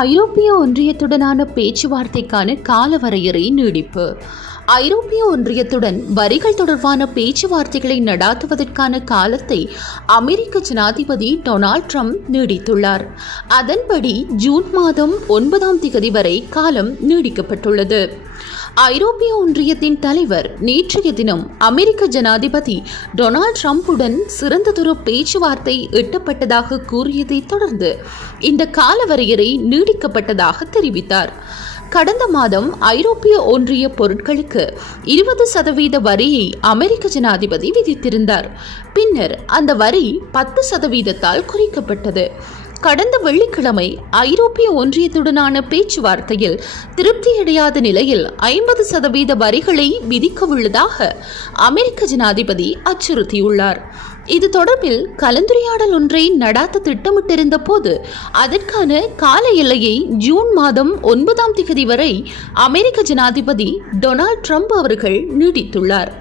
ஐரோப்பிய ஒன்றியத்துடனான பேச்சுவார்த்தைக்கான காலவரையறை நீடிப்பு. ஐரோப்பிய ஒன்றியத்துடன் வரிகள் தொடர்பான பேச்சுவார்த்தைகளை நடாத்துவதற்கான காலத்தை அமெரிக்க ஜனாதிபதி டொனால்ட் ட்ரம்ப் நீடித்துள்ளார். அதன்படி ஜூன் மாதம் 9 வரை காலம் நீடிக்கப்பட்டுள்ளது. ஐரோப்பிய ஒன்றியத்தின் தலைவர் நேற்றைய தினம் அமெரிக்க ஜனாதிபதி டொனால்ட் ட்ரம்புடன் சிறந்ததொரு பேச்சுவார்த்தை எட்டப்பட்டதாக கூறியதை தொடர்ந்து இந்த காலவரையறை நீடிக்கப்பட்டதாக தெரிவித்தார். கடந்த மாதம் ஐரோப்பிய ஒன்றிய பொருட்களுக்கு 20% வரியை அமெரிக்க ஜனாதிபதி விதித்திருந்தார். பின்னர் அந்த வரி 10% குறைக்கப்பட்டது. கடந்த வெள்ளிக்கிழமை ஐரோப்பிய ஒன்றியத்துடனான பேச்சுவார்த்தையில் திருப்தியடையாத நிலையில் 50% வரிகளை விதிக்கவுள்ளதாக அமெரிக்க ஜனாதிபதி அச்சுறுத்தியுள்ளார். இது தொடர்பில் கலந்துரையாடல் ஒன்றை நடாத்த திட்டமிட்டிருந்த போது அதற்கான கால எல்லையை ஜூன் மாதம் 9 வரை அமெரிக்க ஜனாதிபதி டொனால்ட் ட்ரம்ப் அவர்கள் நீடித்துள்ளார்.